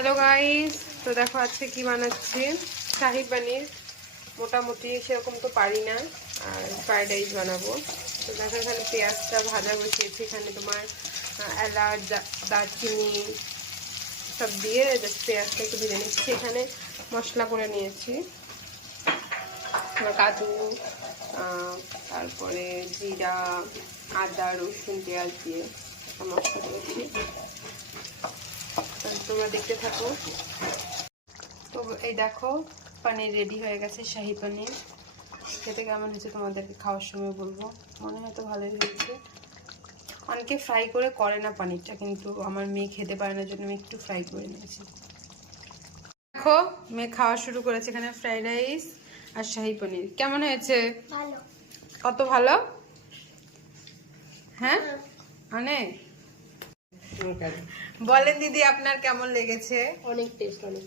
Hello guys, তো দেখো আজকে কি বানাচ্ছি। শাহি পনির, মোটামুটি সেরকম তো পারি না, আর ফ্রাইড রাইস বানাবো। তো দেখো এখানে পেঁয়াজটা ভাজা বসিয়েছি, এখানে তোমার এলাচ, দারচিনি সব দিয়ে জাস্ট পেঁয়াজটা একটু ভেজে নিচ্ছি। এখানে মশলা করে নিয়েছি, কাজু, তারপরে জিরা, আদা, রসুন, পেঁয়াজ দিয়ে মশলা করেছি। তোমরা দেখতে থাকো। তো এই দেখো পনির রেডি হয়ে গেছে, শাহি পনির। খেতে কেমন হয়েছে তোমাদেরকে খাওয়ার সময় বলবো। মনে হয় তো ভালোই হয়েছে। অনেকে ফ্রাই করে না পনিরটা, কিন্তু আমার মেয়ে খেতে পারে না, জন্য আমি একটু ফ্রাই করে নিয়েছি। দেখো মেয়ে খাওয়া শুরু করেছে। এখানে ফ্রাইড রাইস আর শাহি পনির। কেমন হয়েছে? কত ভালো? হ্যাঁ, অনেক। বলেন দিদি, আপনার কেমন লেগেছে? অনেক টেস্ট, অনেক